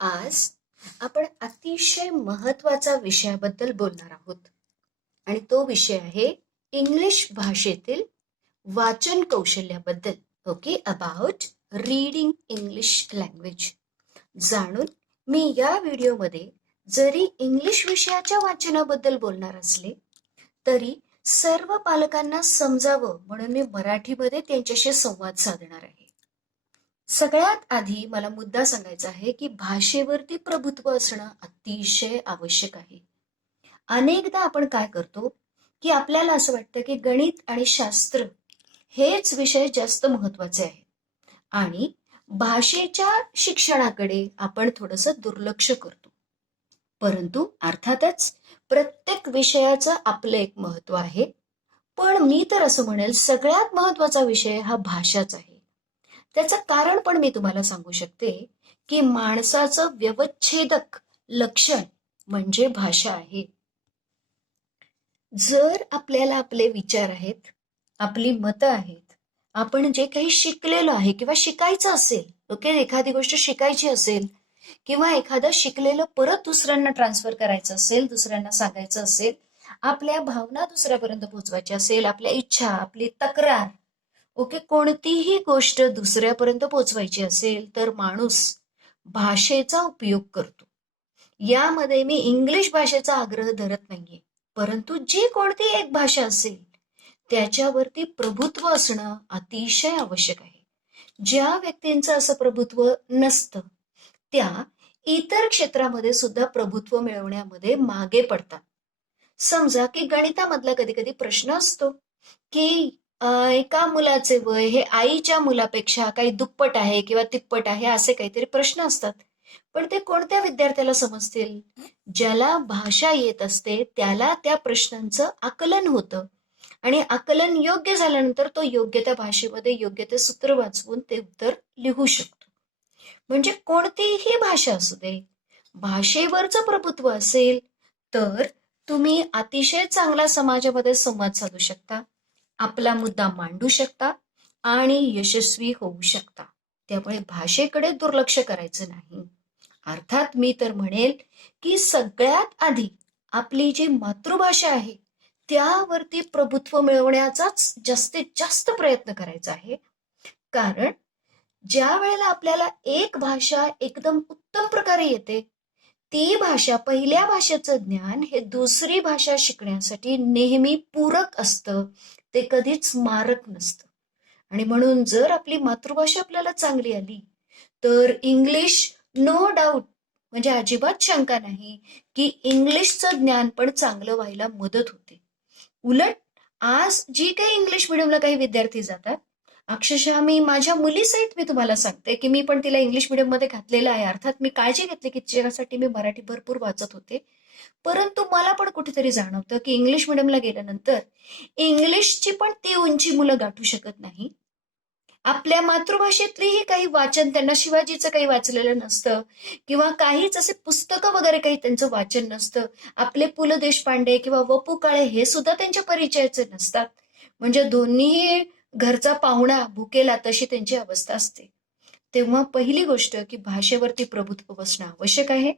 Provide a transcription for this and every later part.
आज आपण अतिशय महत्वाचा विषयाबद्दल बोलणार आहोत आणि तो विषय आहे इंग्लिश भाषेतील वाचन कौशल्याबद्दल. Okay, about reading English language. जाणून मी या व्हिडिओमध्ये जरी इंग्लिश विषयाच्या वाचनाबद्दल बोलणार असले तरी सर्व पालकांना समजावं म्हणून मी मराठीमध्ये त्यांच्याशी संवाद साधणार आहे. सगळ्यात आधी मला मुद्दा सांगायचा आहे की भाषेवरती प्रभुत्व असणं अतिशय आवश्यक आहे. अनेकदा आपण काय करतो की आपल्याला असं वाटतं की गणित आणि शास्त्र हेच विषय जास्त महत्वाचे आहेत आणि भाषेच्या शिक्षणाकडे आपण थोडंसं दुर्लक्ष करतो. परंतु अर्थातच प्रत्येक विषयाचं आपलं एक महत्व आहे. पण मी तर असं म्हणेल सगळ्यात महत्वाचा विषय हा भाषाच आहे. त्याचं कारण पण मी तुम्हाला सांगू शकते की माणसाचं व्यवच्छेदक लक्षण म्हणजे भाषा आहे. जर आपल्याला आपले विचार आहेत, आपली मतं आहेत, आपण जे काही शिकलेलो आहे किंवा शिकायचं असेल, ओके, एखादी गोष्ट शिकायची असेल किंवा एखादं शिकलेलं परत दुसऱ्यांना ट्रान्सफर करायचं असेल, दुसऱ्यांना सांगायचं असेल, आपल्या भावना दुसऱ्यापर्यंत पोहोचवायच्या असेल, आपल्या इच्छा, आपली तक्रार, ओके, कोणतीही गोष्ट दुसऱ्यापर्यंत पोहोचवायची असेल तर माणूस भाषेचा उपयोग करतो. यामध्ये मी इंग्लिश भाषेचा आग्रह धरत नाहीये, परंतु जी कोणती एक भाषा असेल त्याच्यावरती प्रभुत्व असणं अतिशय आवश्यक आहे. ज्या व्यक्तींचं असं प्रभुत्व नसतं त्या इतर क्षेत्रामध्ये सुद्धा प्रभुत्व मिळवण्यामध्ये मागे पडतात. समजा की गणितामधला कधी कधी प्रश्न असतो की एका मुलाचे वय हे आईच्या मुलापेक्षा काही दुप्पट आहे किंवा तिप्पट आहे, असे काहीतरी प्रश्न असतात. पण ते कोणत्या विद्यार्थ्याला समजतील? ज्याला भाषा येत असते त्याला त्या प्रश्नांचं आकलन होतं आणि आकलन योग्य झाल्यानंतर तो योग्य त्या भाषेमध्ये योग्य ते सूत्र वाचवून ते उत्तर लिहू शकतो. म्हणजे कोणतीही भाषा असू दे, भाषेवरचं प्रभुत्व असेल तर तुम्ही अतिशय चांगला समाजामध्ये संवाद साधू शकता, आपला मुद्दा मांडू शकता आणि यशस्वी होऊ शकता. त्यामुळे भाषेकडे दुर्लक्ष करायचं नाही. अर्थात मी तर म्हणेल की सगळ्यात आधी आपली जी मातृभाषा आहे त्यावरती प्रभुत्व मिळवण्याचाच जास्तीत जास्त प्रयत्न करायचा आहे. कारण ज्या वेळेला आपल्याला एक भाषा एकदम उत्तम प्रकारे येते, ती भाषा, पहिल्या भाषेचं ज्ञान हे दुसरी भाषा शिकण्यासाठी नेहमी पूरक असतं, ते कधीच मारक नसतं. आणि म्हणून जर आपली मातृभाषा आपल्याला चांगली आली तर इंग्लिश, नो डाऊट, म्हणजे अजिबात शंका नाही की इंग्लिशचं ज्ञान पण चांगलं व्हायला मदत होते. उलट आज जी काही इंग्लिश मिडियमला काही विद्यार्थी जातात, अक्षरशः मी माझ्या मुलीसहित मी तुम्हाला सांगते की मी पण तिला इंग्लिश मिडियम मध्ये घातलेलं आहे. अर्थात मी काळजी घेतली की तिच्यासाठी मी मराठी भरपूर वाचत होते, परंतु मला पण कुठेतरी जाणवतं की इंग्लिश मिडियमला गेल्यानंतर इंग्लिशची पण ती उंची मुलं गाठू शकत नाही. आपल्या मातृभाषेतलीही काही वाचन, त्यांना शिवाजीचं काही वाचलेलं नसतं किंवा काहीच असे पुस्तकं वगैरे काही त्यांचं वाचन नसतं. आपले पु ल देशपांडे किंवा वपू काळे हे सुद्धा त्यांच्या परिचयाचे नसतात. म्हणजे दोन्ही घरचा पाहुणा भुकेला तशी त्यांची अवस्था असते. तेव्हा पहिली गोष्ट की भाषेवरती प्रभुत्व बसणं आवश्यक आहे.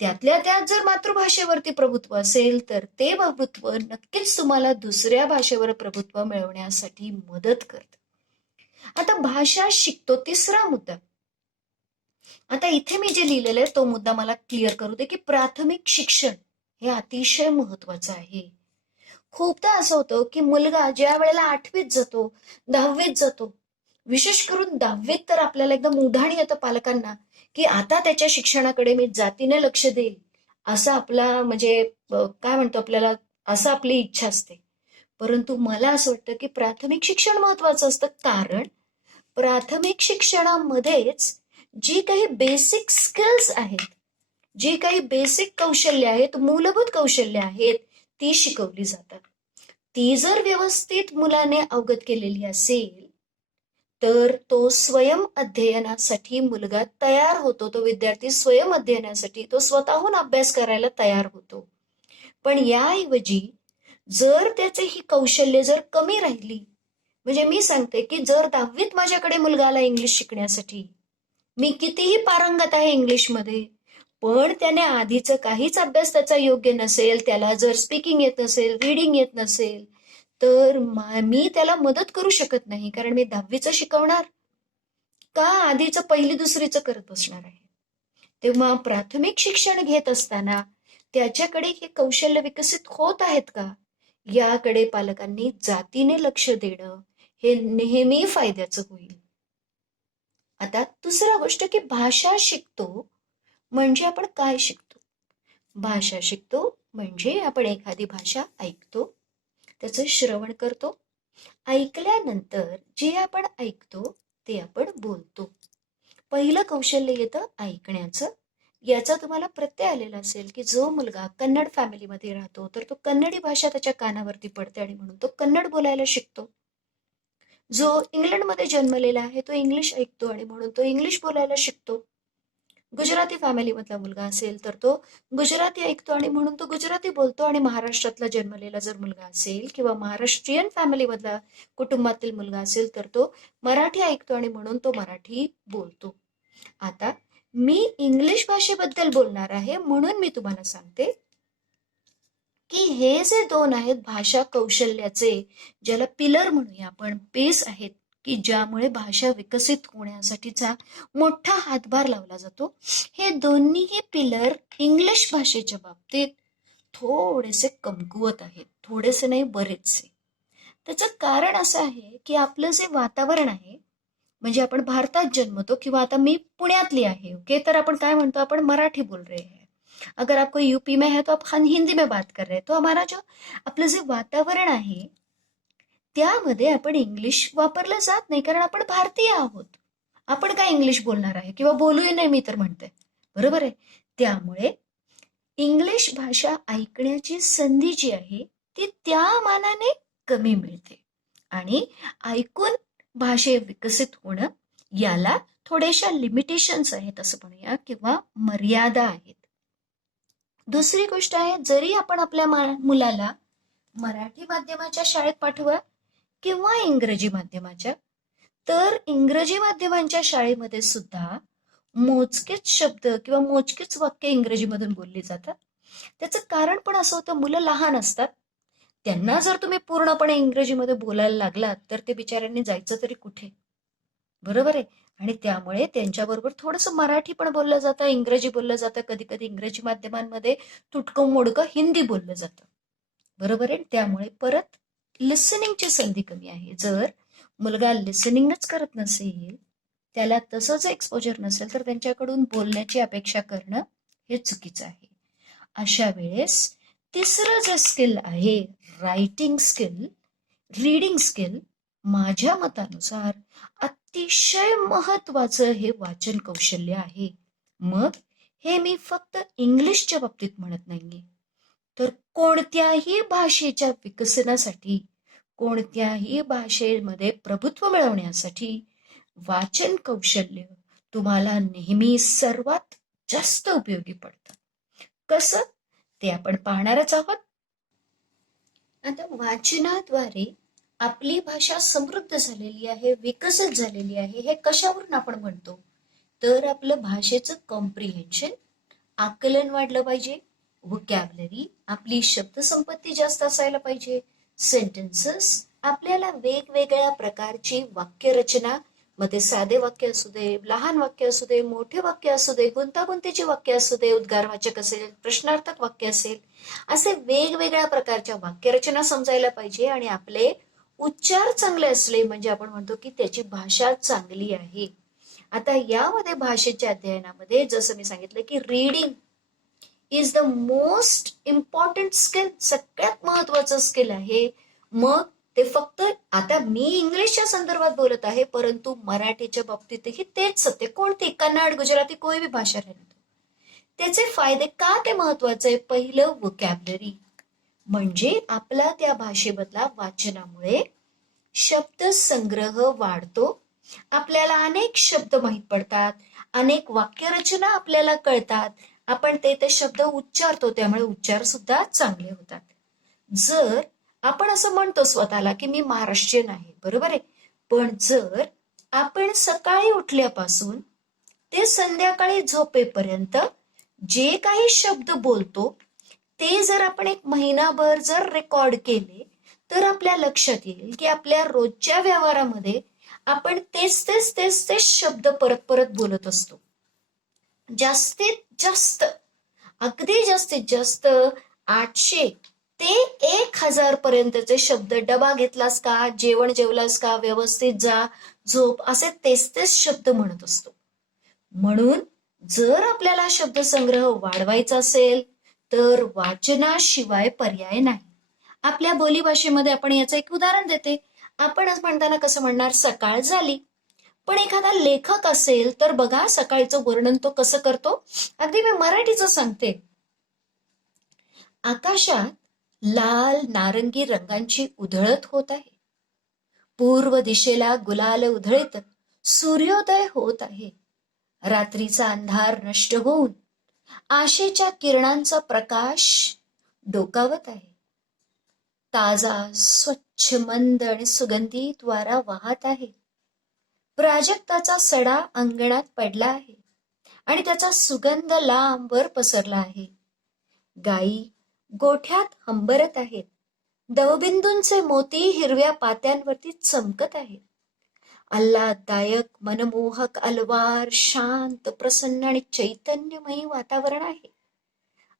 त्यातल्या त्यात जर मातृभाषेवरती प्रभुत्व असेल तर ते प्रभुत्व नक्कीच तुम्हाला दुसऱ्या भाषेवर प्रभुत्व मिळवण्यासाठी मदत करतं. आता भाषा शिकतो, तिसरा मुद्दा. आता इथे मी जे लिहिलेलं आहे तो मुद्दा मला क्लिअर करू दे की प्राथमिक शिक्षण हे अतिशय महत्वाचं आहे. खूपदा असं होतं की मुलगा ज्या वेळेला 8वीत जातो, 10वीत जातो, विशेष करून 10वीत तर आपल्याला एकदम उधाण येतं पालकांना की आता त्याच्या शिक्षणाकडे मी जातीने लक्ष देईल, असं आपला म्हणजे काय म्हणतो आपल्याला, असं आपली इच्छा असते. परंतु मला असं वाटतं की प्राथमिक शिक्षण महत्वाचं असतं. कारण प्राथमिक शिक्षणामध्येच जी काही बेसिक स्किल्स आहेत, जी काही बेसिक कौशल्य आहेत, मूलभूत कौशल्य आहेत, ती शिकवली जातात. ती जर व्यवस्थित मुलाने अवगत केलेली असेल तर तो स्वयं अध्ययनासाठी मुलगा तयार होतो, तो विद्यार्थी स्वयं अध्ययनासाठी तो स्वतःहून अभ्यास करायला तयार होतो. पण याऐवजी जर त्याचे ही कौशल्य जर कमी राहिली, म्हणजे मी सांगते की जर 10वीत माझ्याकडे मुलगा आला इंग्लिश शिकण्यासाठी मी कितीही पारंगत आहे इंग्लिशमध्ये, पण त्याने आधीचं काहीच अभ्यास त्याचा योग्य नसेल, त्याला जर स्पीकिंग येत नसेल, रीडिंग येत नसेल, तर मी त्याला मदत करू शकत नाही. कारण मी 10वीचं शिकवणार का आधीचं पहिली दुसरीचं करत बसणार आहे. तेव्हा प्राथमिक शिक्षण घेत असताना त्याच्याकडे हे कौशल्य विकसित होत आहेत का, याकडे पालकांनी जातीने लक्ष देणं हे नेहमी फायद्याचं होईल. आता दुसरा गोष्ट की भाषा शिकतो म्हणजे आपण काय शिकतो. भाषा शिकतो म्हणजे आपण एखादी भाषा ऐकतो, त्याचं श्रवण करतो, ऐकल्यानंतर जे आपण ऐकतो ते आपण बोलतो. पहिलं कौशल्य येतं ऐकण्याचं. याचा तुम्हाला प्रत्यय आलेला असेल की जो मुलगा कन्नड फॅमिलीमध्ये राहतो तर तो कन्नडी भाषा त्याच्या कानावरती पडते आणि म्हणून तो कन्नड बोलायला शिकतो. जो इंग्लंडमध्ये जन्मलेला आहे तो इंग्लिश ऐकतो आणि म्हणून तो इंग्लिश बोलायला शिकतो. गुजराती फॅमिलीमधला मुलगा असेल तर तो गुजराती ऐकतो आणि म्हणून तो गुजराती बोलतो. आणि महाराष्ट्रातला जन्मलेला जर मुलगा असेल किंवा महाराष्ट्रीयन फॅमिलीमधला कुटुंबातील मुलगा असेल तर तो मराठी ऐकतो आणि म्हणून तो मराठी बोलतो. आता मी इंग्लिश भाषेबद्दल बोलणार आहे म्हणून मी तुम्हाला सांगते की हे जे दोन आहेत भाषा कौशल्याचे, ज्याला पिलर म्हणूया आपण, बेस आहेत की ज्यामुळे भाषा विकसित होण्यासाठीचा मोठा हातभार लावला जातो, हे दोन्हीही पिलर इंग्लिश भाषेच्या बाबतीत थोडेसे कमकुवत आहेत. थोडेसे नाही, बरेचसे. त्याचं कारण असं आहे की आपलं जे वातावरण आहे, म्हणजे आपण भारतात जन्मतो किंवा आता मी पुण्यातली आहे, ओके, तर आपण काय म्हणतो, आपण मराठी बोल रहे हैं. अगर आप कोई यूपी में है तो आप हिंदी में बात कर रहे हैं. तो हमारा जो आपलं जे वातावरण आहे त्यामध्ये आपण इंग्लिश वापरलं जात नाही, कारण आपण भारतीय आहोत. आपण काय इंग्लिश बोलणार आहे किंवा बोलूही नाही मी तर म्हणते, बरोबर आहे. त्यामुळे इंग्लिश भाषा ऐकण्याची संधी जी आहे ती त्या मानाने कमी मिळते आणि ऐकून भाषे विकसित होणं याला थोड्याशा लिमिटेशन्स आहेत असं म्हणूया किंवा मर्यादा आहेत. दुसरी गोष्ट आहे, जरी आपण आपल्या मुलाला मराठी माध्यमाच्या शाळेत पाठवा किंवा इंग्रजी माध्यमाच्या, तर इंग्रजी माध्यमांच्या शाळेमध्ये सुद्धा मोजकेच शब्द किंवा मोजकेच वाक्य इंग्रजीमधून बोलली जातात. त्याचं कारण पण असं होतं, मुलं लहान असतात, त्यांना जर तुम्ही पूर्णपणे इंग्रजीमध्ये बोलायला लागलात तर ते बिचाऱ्यांनी जायचं तरी कुठे, बरोबर आहे. आणि त्यामुळे त्यांच्याबरोबर थोडंसं मराठी पण बोललं जातं, इंग्रजी बोललं जातं, कधी कधी इंग्रजी माध्यमांमध्ये तुटकं मोडकं हिंदी बोललं जातं, बरोबर आहे. त्यामुळे परत लिसनिंगची संधी कमी आहे. जर मुलगा लिसनिंगच करत नसेल, त्याला तसंच एक्सपोजर नसेल, तर त्यांच्याकडून बोलण्याची अपेक्षा करणं हे चुकीचं आहे. अशा वेळेस तिसरं जे स्किल आहे, रायटिंग स्किल, रीडिंग स्किल, माझ्या मतानुसार अतिशय महत्वाचं हे वाचन कौशल्य आहे. मग हे मी फक्त इंग्लिशच्या बाबतीत म्हणत नाहीये, तर कोणत्याही भाषेच्या विकसनासाठी, कोणत्याही भाषेमध्ये प्रभुत्व मिळवण्यासाठी वाचन कौशल्य तुम्हाला नेहमी सर्वात जास्त उपयोगी पडतं. कसं, ते आपण पाहणारच आहोत. आता वाचनाद्वारे आपली भाषा समृद्ध झालेली आहे, विकसित झालेली आहे. हे कशावरून आपण म्हणतो, तर आपलं भाषेचं कॉम्प्रिहेन्शन, आकलन वाढलं पाहिजे, व्होकॅबलरी, आपली शब्दसंपत्ती जास्त असायला पाहिजे, सेंटेन्सेस, आपल्याला वेगवेगळ्या प्रकारची वाक्यरचना, मग ते साधे वाक्य असू दे, लहान वाक्य असू दे, मोठे वाक्य असू दे, गुंतागुंतीचे वाक्य असू दे, उद्गारवाचक असेल, प्रश्नार्थक वाक्य असेल, असे वेगवेगळ्या प्रकारच्या वाक्यरचना समजायला पाहिजे. आणि आपले उच्चार चांगले असले म्हणजे आपण म्हणतो की त्याची भाषा चांगली आहे. आता यामध्ये भाषेच्या अध्ययनामध्ये जसं मी सांगितलं की reading is the most important skill, सगळ्यात महत्वाचं स्किल आहे. मग ते फक्त, आता मी इंग्लिशच्या संदर्भात बोलत आहे, परंतु मराठीच्या बाबतीतही तेच सत्य. कोणती, कन्नड, गुजराती, कोई भी भाषा राहिली, त्याचे फायदे का ते महत्वाचे आहे. पहिलं, व्होकॅबलरी, म्हणजे आपला त्या भाषेमधला वाचनामुळे शब्द संग्रह वाढतो, आपल्याला अनेक शब्द माहीत पडतात, अनेक वाक्यरचना आपल्याला कळतात, आपण ते शब्द उच्चारतो, त्यामुळे उच्चार सुद्धा चांगले होतात. जर आपण असं म्हणतो स्वतःला की मी महाराष्ट्रीयन आहे, बरोबर आहे, पण जर आपण सकाळी उठल्यापासून ते संध्याकाळी झोपेपर्यंत जे काही शब्द बोलतो ते जर आपण एक महिनाभर जर रेकॉर्ड केले तर आपल्या लक्षात येईल की आपल्या रोजच्या व्यवहारामध्ये आपण तेच शब्द परत परत बोलत असतो. जास्तीत जास्त, अगदी जास्तीत जास्त 800 ते 1000 पर्यंतचे शब्द, डबा घेतलास का, जेवण जेवलास का, व्यवस्थित जा, झोप, असे तेच शब्द म्हणत असतो. म्हणून जर आपल्याला शब्दसंग्रह वाढवायचा असेल तर वाचनाशिवाय पर्याय नाही. आपल्या बोलीभाषेमध्ये आपण याचं एक उदाहरण देते. आपणच म्हणताना कसं म्हणणार, सकाळ झाली. पण एखादा लेखक असेल तर बघा सकाळचं वर्णन तो कसं करतो. अगदी मी मराठीचं सांगते. आकाशात लाल नारंगी रंगांची उधळत होत आहे. पूर्व दिशेला गुलाल उधळीत सूर्योदय होत आहे. रात्रीचा अंधार नष्ट होऊन आशेच्या किरणांचा प्रकाश डोकावत आहे. ताजा स्वच्छ मंद आणि सुगंधित वारा वाहत आहे. प्राजक्ताचा सडा अंगणात पडला आहे आणि त्याचा सुगंध लांबवर पसरला आहे. गायी गोठ्यात हंबरत आहेत. दवबिंदूंचे मोती हिरव्या पात्यांवरती चमकत आहेत. आल्हाददायक, मनमोहक, अलवार, शांत, प्रसन्न आणि चैतन्यमयी वातावरण आहे.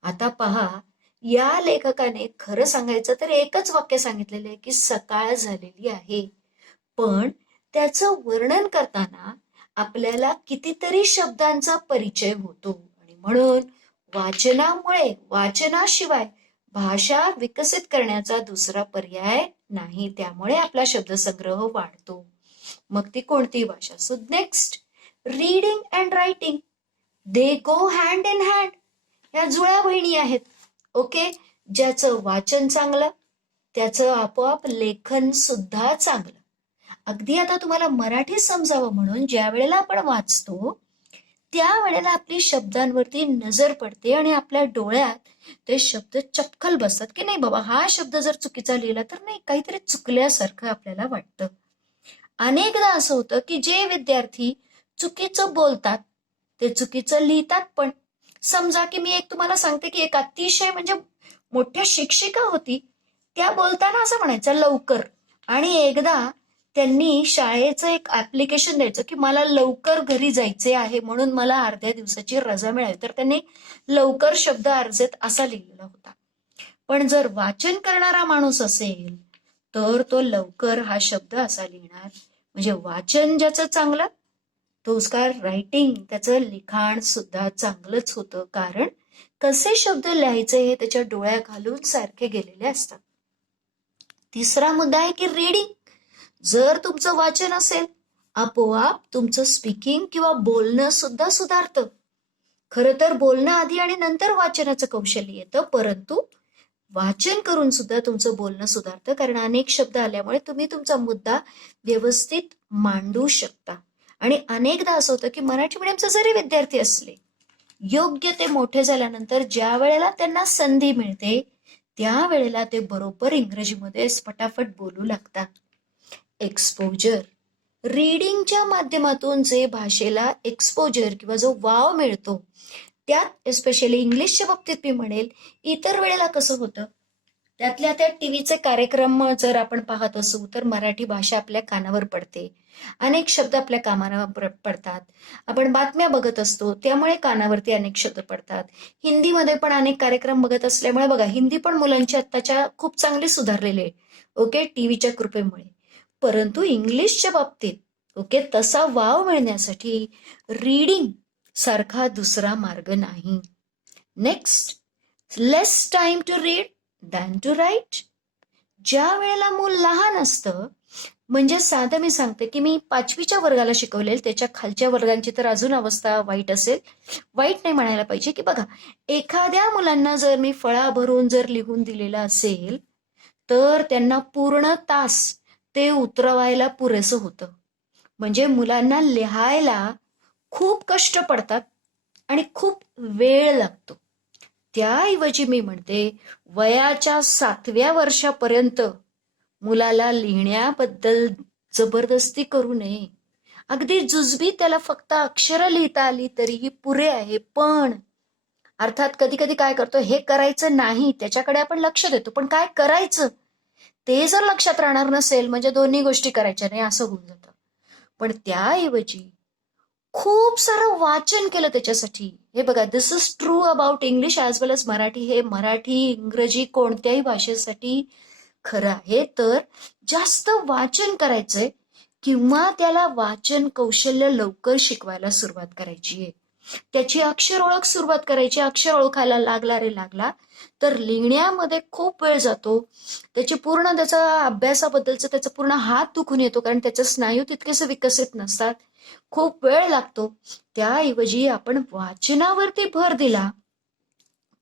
आता पहा, या लेखकाने खरं सांगायचं तर एकच वाक्य सांगितलेलं आहे की सकाळ झालेली आहे. पण त्याचं वर्णन करताना आपल्याला कितीतरी शब्दांचा परिचय होतो आणि म्हणून वाचनामुळे, वाचनाशिवाय भाषा विकसित करण्याचा दुसरा पर्याय नाही. त्यामुळे आपला शब्दसंग्रह वाढतो. मग ती कोणती भाषा. So next, reading and writing, they go hand in hand. या जुळ्या बहिणी आहेत. ओके, ज्याचं वाचन चांगलं त्याचं आपोआप लेखन सुद्धा चांगलं. अगदी आता तुम्हाला मराठी समजावं म्हणून ज्या वेळेला आपण वाचतो त्यावेळेला आपली शब्दांवरती नजर पडते आणि आपल्या डोळ्यात ते शब्द चपखल बसतात की नाही बाबा, हा शब्द जर चुकीचा लिहिला तर नाही, काहीतरी चुकल्यासारखं आपल्याला वाटतं. अनेकदा असं होतं की जे विद्यार्थी चुकीचं बोलतात ते चुकीचं लिहितात पण. समजा की मी एक तुम्हाला सांगते की एक अतिशय म्हणजे मोठ्या शिक्षिका होती. त्या बोलताना असं म्हणायचं लवकर, आणि एकदा त्यांनी शाळेचं एक ऍप्लिकेशन द्यायचं की मला लवकर घरी जायचे आहे म्हणून मला अर्ध्या दिवसाची रजा मिळावी, तर त्यांनी लवकर शब्द अर्जेत असा लिहिलेला होता. पण जर वाचन करणारा माणूस असेल तर तो लवकर हा शब्द असा लिहिणार. म्हणजे वाचन ज्याचं चांगलं तो उसका रायटिंग, त्याचं लिखाण सुद्धा चांगलंच होतं. कारण कसे शब्द लिहायचे हे त्याच्या डोळ्या घालून सारखे गेलेले असतात. तिसरा मुद्दा आहे की रीडिंग. जर तुमचं वाचन असेल आपोआप तुमचं स्पीकिंग किंवा बोलणं सुद्धा सुधारतं. खरं तर बोलणं आधी आणि नंतर वाचनाचं कौशल्य येतं, परंतु वाचन करून सुद्धा तुमचं बोलणं सुधारतं. कारण अनेक शब्द आल्यामुळे तुम्ही तुमचा मुद्दा व्यवस्थित मांडू शकता. आणि अनेकदा असं होतं की मराठी मीडियमचे जरी विद्यार्थी असले, योग्य ते मोठे झाल्यानंतर ज्या वेळेला त्यांना संधी मिळते त्यावेळेला ते बरोबर इंग्रजीमध्ये फटाफट बोलू लागतात. एक्सपोजर, रीडिंगच्या माध्यमातून जे भाषेला एक्सपोजर किंवा जो वाव मिळतो, त्यात एस्पेशली इंग्लिशच्या बाबतीत मी म्हणेल, इतर वेळेला कसं होतं त्यातल्या त्या टीव्हीचे कार्यक्रम जर आपण पाहत असू तर मराठी भाषा आपल्या कानावर पडते, अनेक शब्द आपल्या कानावर पडतात. आपण बातम्या बघत असतो त्यामुळे कानावरती अनेक शब्द पडतात. हिंदीमध्ये पण अनेक कार्यक्रम बघत असल्यामुळे बघा हिंदी पण मुलांची आत्ताच्या खूप चांगली सुधारलेली आहे, ओके, टीव्हीच्या कृपेमुळे. परंतु इंग्लिशच्या बाबतीत ओके तसा वाव मिळण्यासाठी रीडिंग सारखा दुसरा मार्ग नाही. Next, less time to read than to write. ज्या वेळेला मूल लहान असतं, म्हणजे साधं मी सांगते की मी 5वीच्या वर्गाला शिकवलेल, त्याच्या खालच्या वर्गांची तर अजून अवस्था वाईट असेल, वाईट नाही म्हणायला पाहिजे, की बघा एखाद्या मुलांना जर मी फळा भरून जर लिहून दिलेलं असेल तर त्यांना पूर्ण तास ते उतरवायला पुरेसं होतं. म्हणजे मुलांना लिहायला खूप कष्ट पडतात आणि खूप वेळ लागतो. त्याऐवजी मी म्हणते वयाच्या 7व्या वर्षापर्यंत मुलाला लिहिण्याबद्दल जबरदस्ती करू नये. अगदी जुजबी त्याला फक्त अक्षरं लिहिता आली तरीही पुरे आहे. पण अर्थात कधी कधी काय करतो, हे करायचं नाही त्याच्याकडे आपण लक्ष देतो, पण काय करायचं ते जर लक्षात राहणार नसेल म्हणजे दोन्ही गोष्टी करायच्या नाही असं होऊन जातं. पण त्याऐवजी खूप सारं वाचन केलं त्याच्यासाठी. हे बघा, this is true about English as well as Marathi. हे मराठी, इंग्रजी कोणत्याही भाषेसाठी खरं आहे. तर जास्त वाचन करायचंय किंवा त्याला वाचन कौशल्य लवकर शिकवायला सुरुवात करायची आहे. त्याची अक्षर ओळख सुरुवात करायची. अक्षर ओळखायला लागला रे लागला तर लिहिण्यामध्ये खूप वेळ जातो. त्याचा अभ्यासाबद्दलचा त्याचा पूर्ण हात दुखून येतो, कारण त्याचे स्नायू तितकेसे विकसित नसतात. खूप वेळ लागतो. त्याऐवजी आपण वाचनावरती भर दिला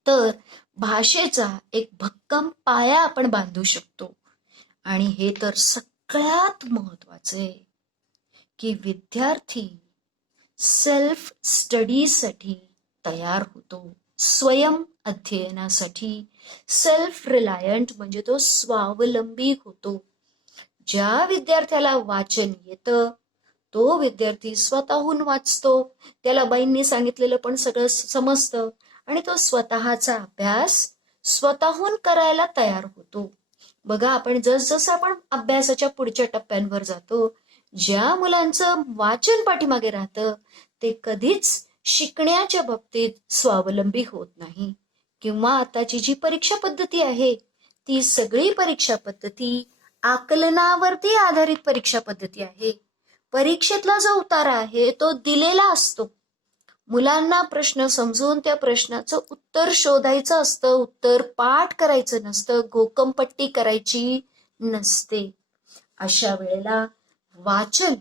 तर भाषेचा एक भक्कम पाया आपण बांधू शकतो. आणि हे तर सगळ्यात महत्वाचं आहे की विद्यार्थी सेल्फ स्टडीसाठी तयार होतो, स्वयं अध्ययनासाठी. सेल्फ रिलायंट म्हणजे तो स्वावलंबी होतो. ज्या विद्यार्थ्याला वाचन येतं तो विद्यार्थी स्वतःहून वाचतो, त्याला बाईंनी सांगितलेलं पण सगळं समजतं आणि तो स्वतःचा अभ्यास स्वतःहून करायला तयार होतो. बघा, आपण जसजसं आपण अभ्यासाच्या पुढच्या टप्प्यांवर जातो, ज्या मुलांचं वाचन पाठीमागे राहतं ते कधीच शिकण्याच्या बाबतीत स्वावलंबी होत नाही. किंवा आताची जी परीक्षा पद्धती आहे ती सगळी परीक्षा पद्धती आकलनावरती आधारित परीक्षा पद्धती आहे. परीक्षेतला जो उतारा आहे तो दिलेला असतो. मुलांना प्रश्न समजून त्या प्रश्नाचं उत्तर शोधायचं असतं, उत्तर पाठ करायचं नसतं, घोकमपट्टी करायची नसते. अशा वेळेला वाचन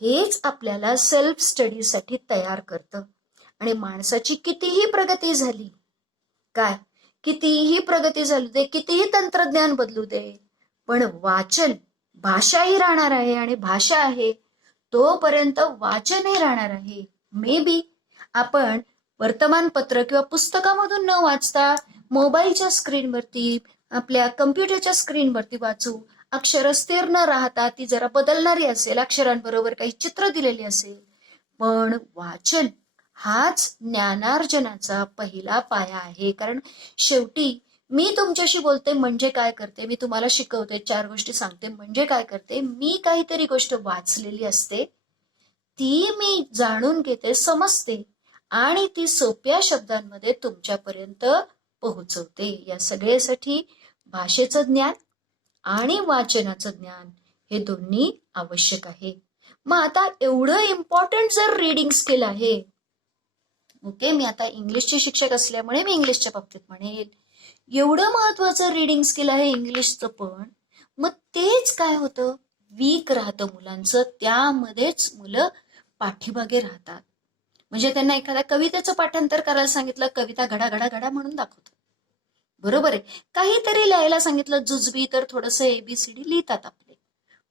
हेच आपल्याला सेल्फ स्टडीसाठी तयार करतं. आणि माणसाची कितीही प्रगती झाली, कितीही प्रगती झाली दे, कितीही तंत्रज्ञान बदलू दे, पण वाचन, भाषाही राहणार आहे आणि भाषा आहे तोपर्यंत वाचनही राहणार आहे. मे बी आपण वर्तमानपत्र किंवा पुस्तकामधून न वाचता मोबाईलच्या स्क्रीनवरती, आपल्या कम्प्युटरच्या स्क्रीनवरती वाचू. अक्षर स्थिर न राहता ती जरा बदलणारी असेल, अक्षरांबरोबर काही चित्र दिलेली असेल, पण वाचन हाच ज्ञानार्जनाचा पहिला पाया आहे. कारण शेवटी मी तुमच्याशी बोलते म्हणजे काय करते, मी तुम्हाला शिकवते, 4 गोष्टी सांगते म्हणजे काय करते, मी काहीतरी गोष्ट वाचलेली असते, ती मी जाणून घेते, समजते आणि ती सोप्या शब्दांमध्ये तुमच्यापर्यंत पोहोचवते. या सगळ्यासाठी भाषेचं ज्ञान आणि वाचनाचं ज्ञान हे दोन्ही आवश्यक आहे. मग आता एवढं इम्पॉर्टंट जर रीडिंग स्किल आहे, ओके, मी आता इंग्लिशचे शिक्षक असल्यामुळे मी इंग्लिशच्या बाबतीत म्हणेल, एवढं महत्वाचं रीडिंग स्किल आहे इंग्लिशचं, पण मग तेच काय होतं, वीक राहतं मुलांचं. त्यामध्येच मुलं पाठीमागे राहतात. म्हणजे त्यांना एखाद्या कवितेचं पाठांतर करायला सांगितलं, कविता घडा घडा घडा म्हणून दाखवतात. बरोबर आहे. काहीतरी लिहायला सांगितलं जुजबी तर थोडंसं एबीसीडी लिहितात आपले,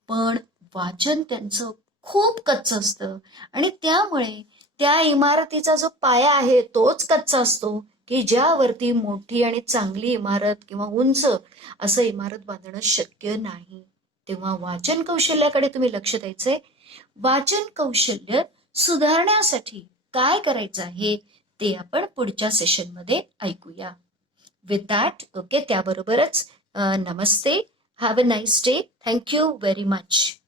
पण वाचन त्यांचं खूप कच्चं असतं. आणि त्यामुळे त्या इमारतीचा जो पाया आहे तोच कच्चा असतो की ज्यावरती मोठी आणि चांगली इमारत किंवा उंच असं इमारत बांधणं शक्य नाही. तेव्हा वाचन कौशल्याकडे तुम्ही लक्ष द्यायचंय. वाचन कौशल्य सुधारण्यासाठी काय करायचं आहे ते आपण पुढच्या सेशनमध्ये ऐकूया. विथ दॅट, ओके, त्याबरोबरच namaste, have a nice day, thank you very much.